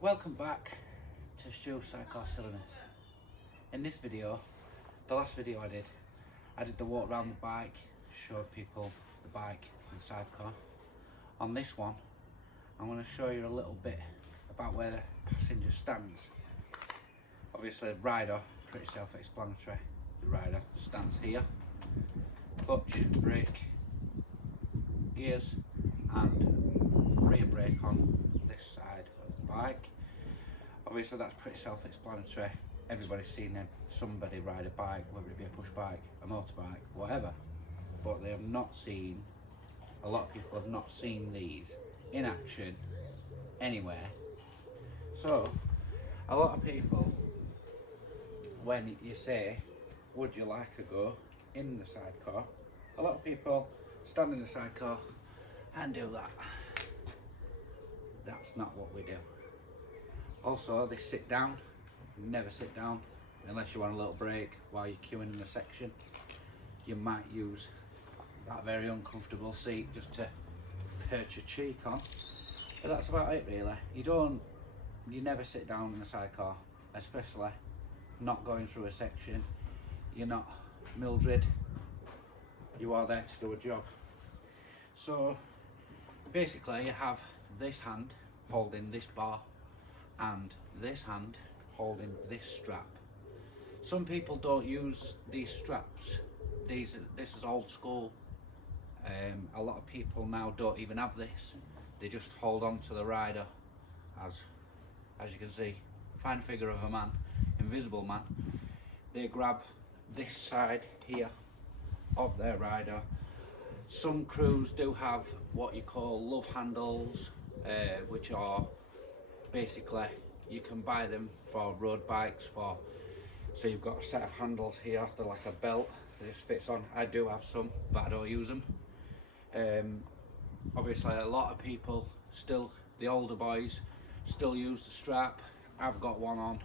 Welcome back to Stu Cycle Silliness. In this video, the last video I did the walk around the bike, showed people the bike and the sidecar. On this one, I'm going to show you a little bit about where the passenger stands. Obviously, the rider, pretty self-explanatory. The rider stands here, clutch, brake, gears and rear brake on this side of the bike. Obviously that's pretty self-explanatory. Everybody's seen somebody ride a bike, whether it be a push bike, a motorbike, whatever. But they have not seen, a lot of people have not seen these in action anywhere. So a lot of people, when you say, would you like a go in the sidecar, a lot of people stand in the sidecar and do that. That's not what we do. Also, they sit down. Never sit down unless you want a little break while you're queuing in a section. You might use that very uncomfortable seat just to perch your cheek on, but that's about it really. You never sit down in a sidecar, especially not going through a section. You're not Mildred, you are there to do a job. So basically you have this hand holding this bar and this hand holding this strap. Some people don't use these straps. This is old school. A lot of people now don't even have this. They just hold on to the rider, as you can see, fine figure of a man, invisible man. They grab this side here of their rider. Some crews do have what you call love handles, which are basically, you can buy them for road bikes. So you've got a set of handles here, they're like a belt that just fits on. I do have some, but I don't use them. Obviously a lot of people still, the older boys, still use the strap. I've got one on,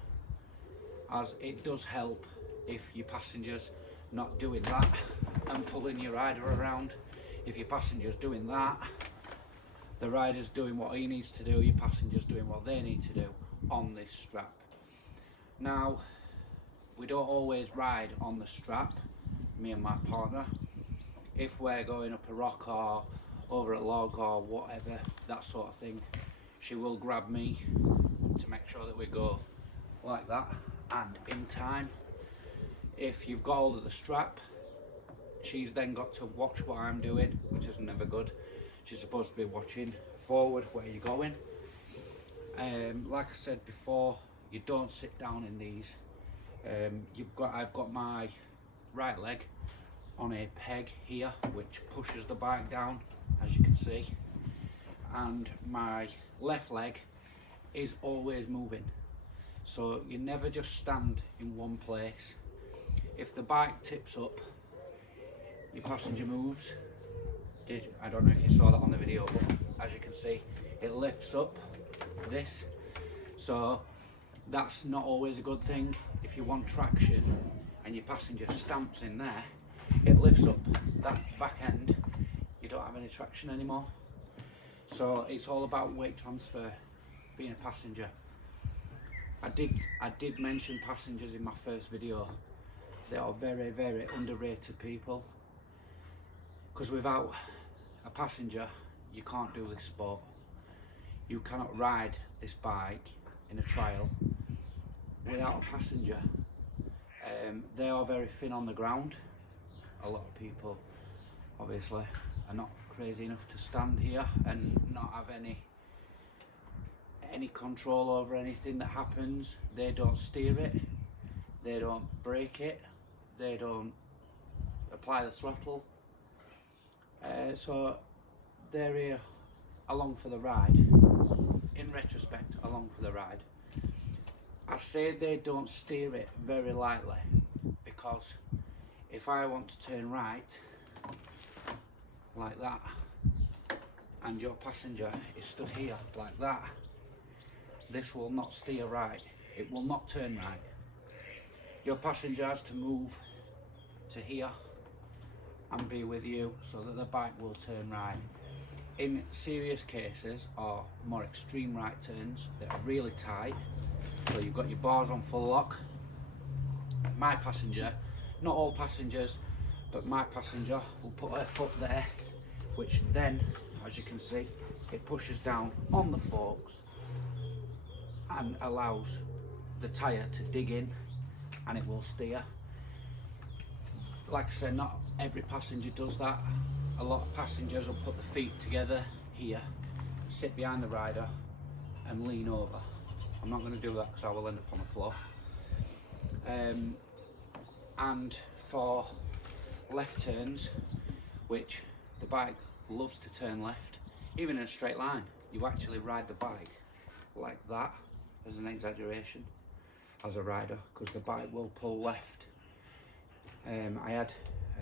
as it does help if your passenger's not doing that and pulling your rider around. If your passenger's doing that, the rider's doing what he needs to do, your passenger's doing what they need to do on this strap. Now, we don't always ride on the strap, me and my partner. If we're going up a rock or over a log or whatever, that sort of thing, she will grab me to make sure that we go like that and in time. If you've got hold of the strap, she's then got to watch what I'm doing, which is never good. She's supposed to be watching forward where you're going. Like I said before, you don't sit down in these. I've got my right leg on a peg here, which pushes the bike down, as you can see, and my left leg is always moving. So you never just stand in one place. If the bike tips up, your passenger moves. I don't know if you saw that on the video, but as you can see, it lifts up this. So that's not always a good thing. If you want traction and your passenger stamps in there, it lifts up that back end, you don't have any traction anymore. So it's all about weight transfer, being a passenger. I did mention passengers in my first video. They are very, very underrated people, because without a passenger you can't do this sport. You cannot ride this bike in a trial without a passenger. They are very thin on the ground. A lot of people obviously are not crazy enough to stand here and not have any control over anything that happens. They don't steer it, they don't brake it, they don't apply the throttle. So they're here along for the ride. In retrospect, along for the ride. I say they don't steer it very lightly, because if I want to turn right like that and your passenger is stood here like that, this will not steer right. It will not turn right. Your passenger has to move to here and be with you so that the bike will turn right. In serious cases or more extreme right turns that are really tight, so you've got your bars on full lock, my passenger, not all passengers, but my passenger will put her foot there, which then, as you can see, it pushes down on the forks and allows the tyre to dig in, and it will steer. Like I said, not every passenger does that. A lot of passengers will put the feet together here, sit behind the rider and lean over. I'm not going to do that because I will end up on the floor. And for left turns, which the bike loves to turn left, even in a straight line, you actually ride the bike like that, as an exaggeration, as a rider, because the bike will pull left. I had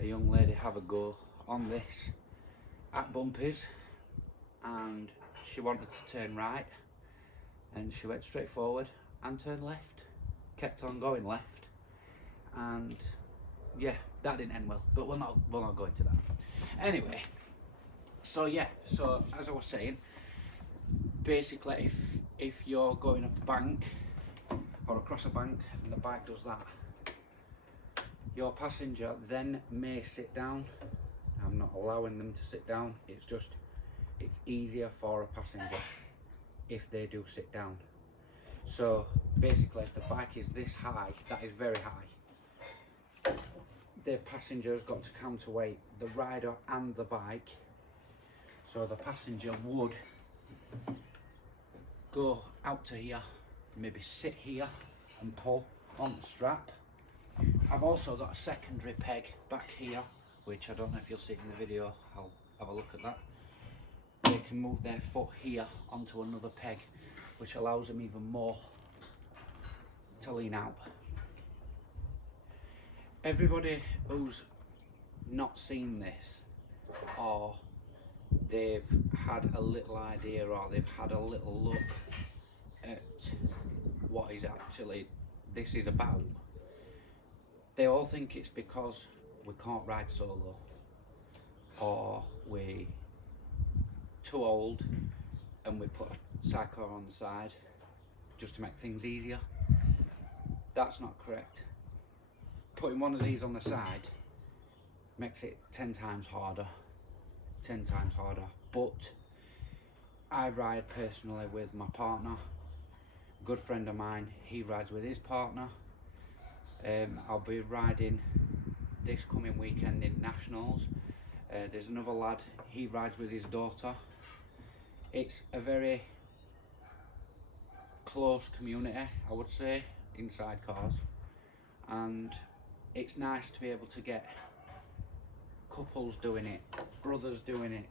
a young lady have a go on this at Bumpy's, and she wanted to turn right, and she went straight forward and turned left, kept on going left, and yeah, that didn't end well, but we'll not go into that. Anyway, so yeah, so as I was saying, basically if you're going up a bank or across a bank and the bike does that, your passenger then may sit down. I'm not allowing them to sit down, it's easier for a passenger if they do sit down. So basically, if the bike is this high, that is very high, the passenger's got to counterweight the rider and the bike. So the passenger would go out to here, maybe sit here and pull on the strap. I've also got a secondary peg back here, which I don't know if you'll see it in the video, I'll have a look at that. They can move their foot here onto another peg, which allows them even more to lean out. Everybody who's not seen this, or they've had a little idea, or they've had a little look at what is actually this is about, they all think it's because we can't ride solo, or we're too old and we put a sidecar on the side just to make things easier. That's not correct. Putting one of these on the side makes it 10 times harder, but I ride personally with my partner, a good friend of mine, he rides with his partner. I'll be riding this coming weekend in Nationals. There's another lad, he rides with his daughter. It's a very close community, I would say, in sidecars, and it's nice to be able to get couples doing it, brothers doing it,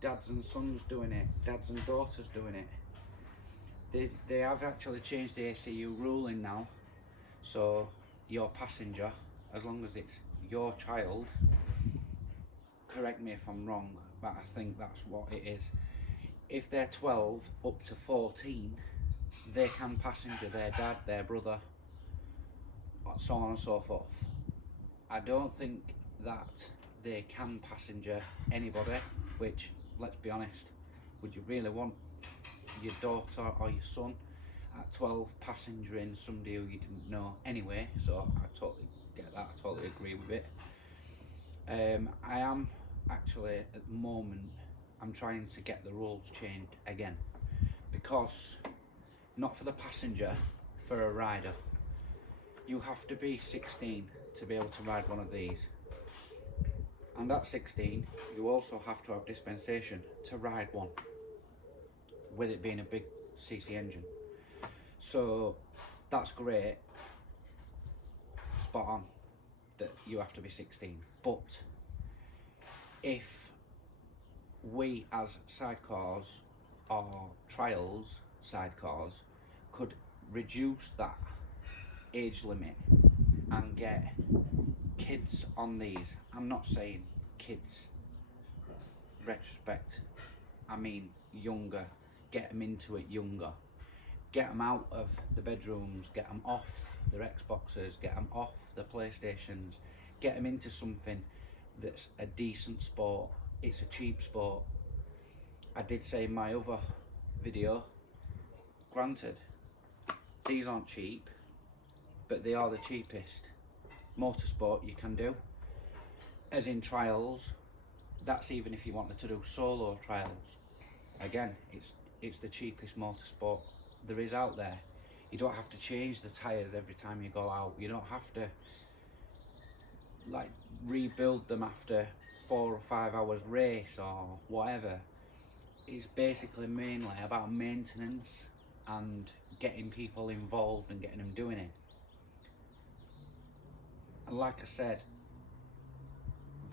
dads and sons doing it, dads and daughters doing it. They have actually changed the ACU ruling now, so your passenger, as long as it's your child, correct me if I'm wrong, but I think that's what it is. If they're 12 up to 14, they can passenger their dad, their brother, so on and so forth. I don't think that they can passenger anybody, which, let's be honest, would you really want your daughter or your son at 12 passengering somebody who you didn't know anyway? So I totally get that, I totally agree with it. I am actually, at the moment, I'm trying to get the rules changed again, because not for the passenger, for a rider, you have to be 16 to be able to ride one of these, and at 16 you also have to have dispensation to ride one, with it being a big CC engine. So that's great, spot on that you have to be 16, but if we as sidecars or trials sidecars could reduce that age limit and get kids on these, I'm not saying kids, retrospect, I mean younger, get them into it younger, get them out of the bedrooms, get them off their Xboxes, get them off the PlayStations, get them into something that's a decent sport. It's a cheap sport. I did say in my other video, granted, these aren't cheap, but they are the cheapest motorsport you can do. As in trials, that's even if you wanted to do solo trials. Again, it's the cheapest motorsport there is out there. You don't have to change the tyres every time you go out. You don't have to like rebuild them after 4 or 5 hours race or whatever. It's basically mainly about maintenance and getting people involved and getting them doing it. And like I said,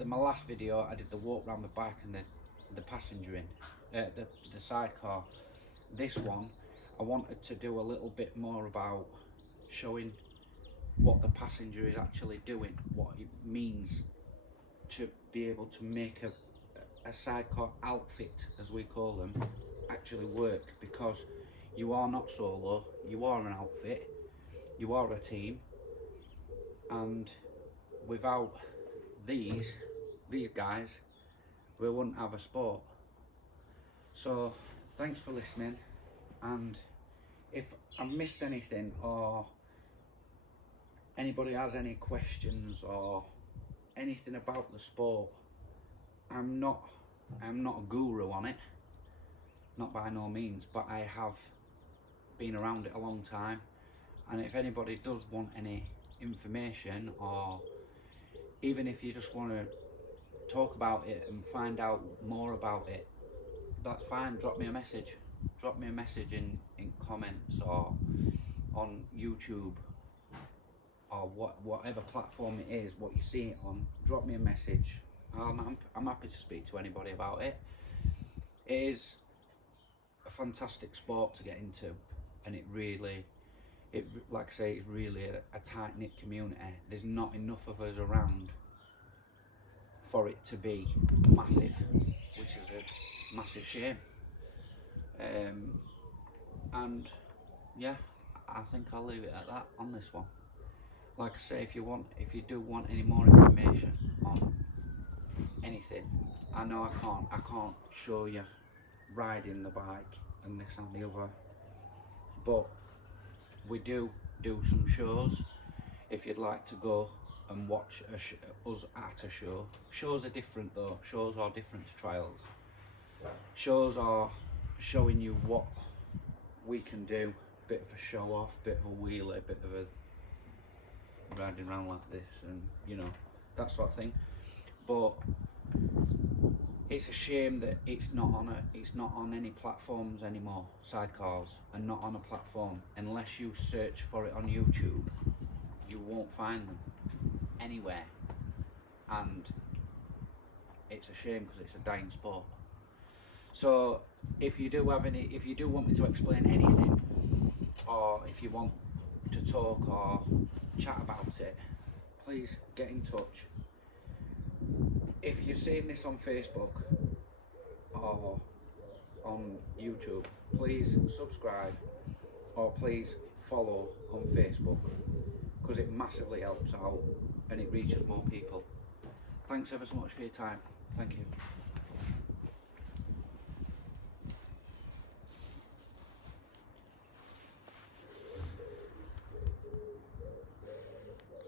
my last video I did the walk around the back and the passenger in, the sidecar. This one I wanted to do a little bit more about showing what the passenger is actually doing, what it means to be able to make a sidecar outfit, as we call them, actually work, because you are not solo, you are an outfit, you are a team, and without these guys, we wouldn't have a sport. So thanks for listening, and if I've missed anything or anybody has any questions or anything about the sport, I'm not a guru on it, not by no means, but I have been around it a long time, and if anybody does want any information, or even if you just want to talk about it and find out more about it, that's fine. Drop me a message in comments or on YouTube or whatever platform it is, what you see it on. Drop me a message. I'm happy to speak to anybody about it. It is a fantastic sport to get into, and like I say, it's really a tight-knit community. There's not enough of us around for it to be massive, which is a massive shame. And yeah, I think I'll leave it at that on this one. Like I say, if you do want any more information on anything, I know I can't show you riding the bike and this and the other, but we do some shows. If you'd like to go and watch us at a show. Shows are different though. Shows are different to trials. Shows are showing you what we can do, bit of a show off, bit of a wheelie, bit of a riding around like this, and you know, that sort of thing. But it's a shame that it's not on any platforms anymore. Sidecars are not on a platform. Unless you search for it on YouTube, you won't find them anywhere, and it's a shame because it's a dying sport. So if you do want me to explain anything, or if you want to talk or chat about it, please get in touch. If you're seeing this on Facebook or on YouTube, please subscribe or please follow on Facebook, because it massively helps out and it reaches more people. Thanks ever so much for your time. Thank you.